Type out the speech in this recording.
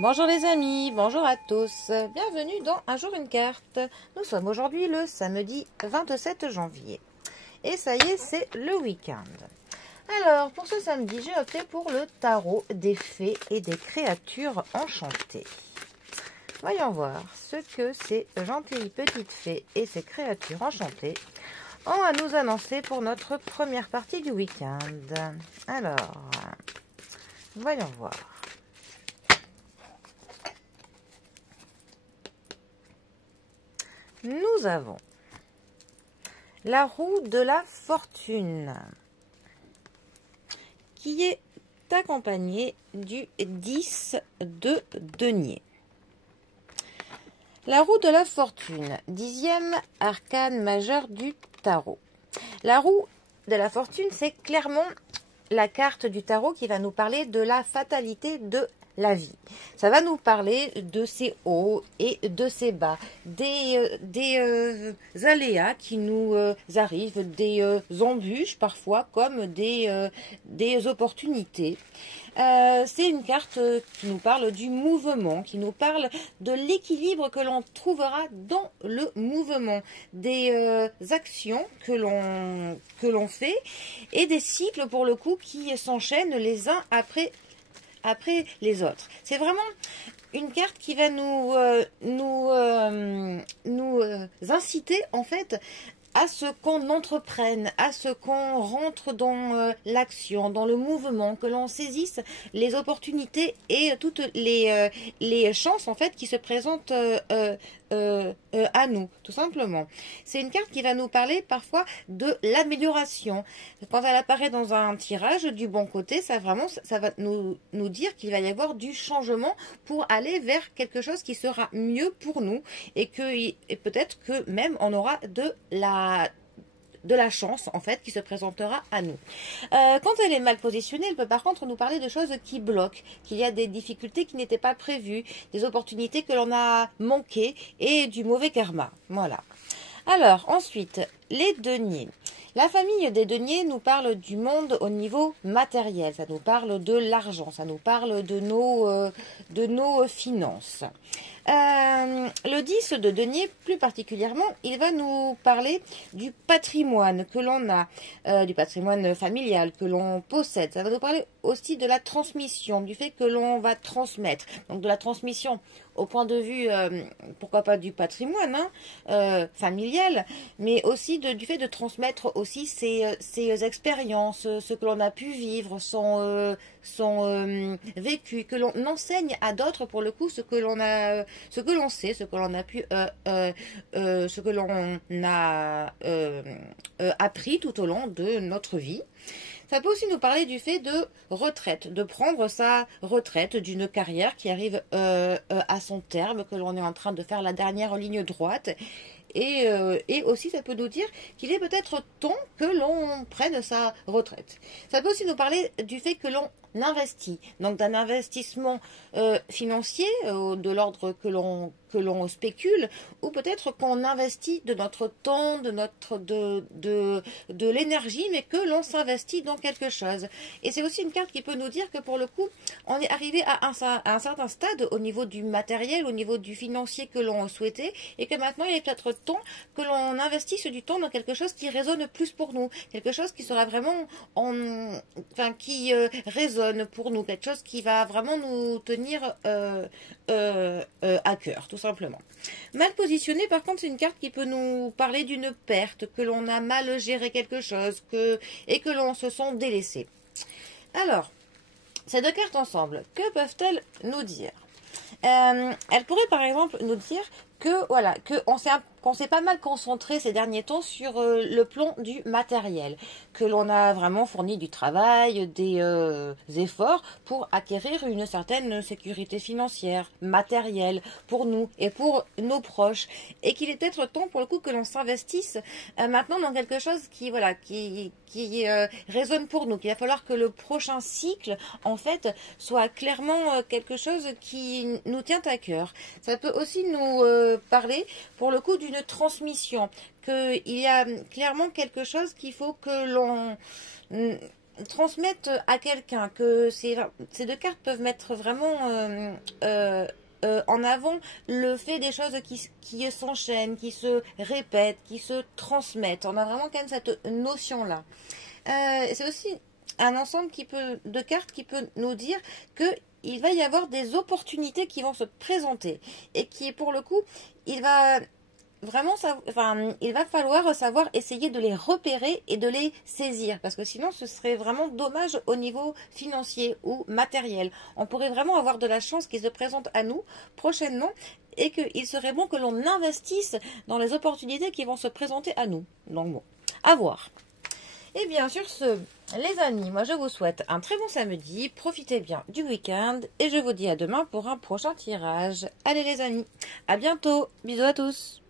Bonjour les amis, bonjour à tous, bienvenue dans Un jour une carte. Nous sommes aujourd'hui le samedi 27 janvier et ça y est, c'est le week-end. Alors pour ce samedi, j'ai opté pour le tarot des fées et des créatures enchantées. Voyons voir ce que ces gentilles petites fées et ces créatures enchantées ont à nous annoncer pour notre première partie du week-end. Alors, voyons voir. Nous avons la roue de la fortune qui est accompagnée du 10 de denier. La roue de la fortune, 10e arcane majeur du tarot. La roue de la fortune, c'est clairement la carte du tarot qui va nous parler de la fatalité de la vie. Ça va nous parler de ses hauts et de ses bas, des aléas qui nous arrivent, des embûches parfois comme des opportunités. C'est une carte qui nous parle du mouvement, qui nous parle de l'équilibre que l'on trouvera dans le mouvement, des actions que l'on fait et des cycles pour le coup qui s'enchaînent les uns après les autres. C'est vraiment une carte qui va nous inciter en fait à ce qu'on entreprenne, à ce qu'on rentre dans l'action, dans le mouvement, que l'on saisisse les opportunités et toutes les chances en fait qui se présentent à nous, tout simplement. C'est une carte qui va nous parler parfois de l'amélioration. Quand elle apparaît dans un tirage du bon côté, ça va nous dire qu'il va y avoir du changement pour aller vers quelque chose qui sera mieux pour nous et peut-être que même on aura de la chance en fait qui se présentera à nous. Quand elle est mal positionnée, elle peut par contre nous parler de choses qui bloquent, qu'il y a des difficultés qui n'étaient pas prévues, des opportunités que l'on a manquées et du mauvais karma. Voilà. Alors ensuite, les deniers. La famille des deniers nous parle du monde au niveau matériel, ça nous parle de l'argent, ça nous parle de nos finances. Le 10 de denier, plus particulièrement, il va nous parler du patrimoine que l'on a, du patrimoine familial que l'on possède. Ça va nous parler aussi de la transmission, du fait que l'on va transmettre. Donc de la transmission au point de vue, pourquoi pas du patrimoine familial, mais aussi du fait de transmettre aussi ses expériences, ce que l'on a pu vivre, son vécu, que l'on enseigne à d'autres pour le coup ce que l'on sait, ce que l'on a pu, ce que l'on a appris tout au long de notre vie. Ça peut aussi nous parler du fait de retraite, de prendre sa retraite d'une carrière qui arrive à son terme, que l'on est en train de faire la dernière ligne droite. Et aussi, ça peut nous dire qu'il est peut-être temps que l'on prenne sa retraite. Ça peut aussi nous parler du fait que l'on investit, donc d'un investissement financier de l'ordre que l'on spécule, ou peut-être qu'on investit de notre temps, de l'énergie, mais que l'on s'investit dans quelque chose. Et c'est aussi une carte qui peut nous dire que pour le coup, on est arrivé à un certain stade au niveau du matériel, au niveau du financier que l'on souhaitait, et que maintenant il est peut-être temps que l'on investisse du temps dans quelque chose qui résonne plus pour nous, quelque chose qui sera vraiment qui résonne pour nous, quelque chose qui va vraiment nous tenir à cœur, tout simplement. Mal positionné, par contre, c'est une carte qui peut nous parler d'une perte, que l'on a mal géré quelque chose, et que l'on se sent délaissé. Alors, ces deux cartes ensemble, que peuvent-elles nous dire? Elles pourraient par exemple nous dire que voilà, qu'on s'est pas mal concentré ces derniers temps sur le plan du matériel, que l'on a vraiment fourni du travail, des efforts pour acquérir une certaine sécurité financière, matérielle pour nous et pour nos proches, et qu'il est peut-être temps pour le coup que l'on s'investisse maintenant dans quelque chose qui résonne pour nous, qu'il va falloir que le prochain cycle en fait soit clairement quelque chose qui nous tient à cœur. Ça peut aussi nous parler pour le coup d'une transmission, qu'il y a clairement quelque chose qu'il faut que l'on transmettre à quelqu'un, que ces deux cartes peuvent mettre vraiment en avant le fait des choses qui s'enchaînent, qui se répètent, qui se transmettent. On a vraiment quand même cette notion-là. C'est aussi un ensemble de cartes qui peut nous dire que il va y avoir des opportunités qui vont se présenter et qui, pour le coup, il va vraiment, il va falloir savoir essayer de les repérer et de les saisir, parce que sinon ce serait vraiment dommage au niveau financier ou matériel. On pourrait vraiment avoir de la chance qui se présente à nous prochainement et qu'il serait bon que l'on investisse dans les opportunités qui vont se présenter à nous. Donc bon, à voir. Et bien sur ce, les amis, moi je vous souhaite un très bon samedi, profitez bien du week-end et je vous dis à demain pour un prochain tirage. Allez les amis, à bientôt, bisous à tous.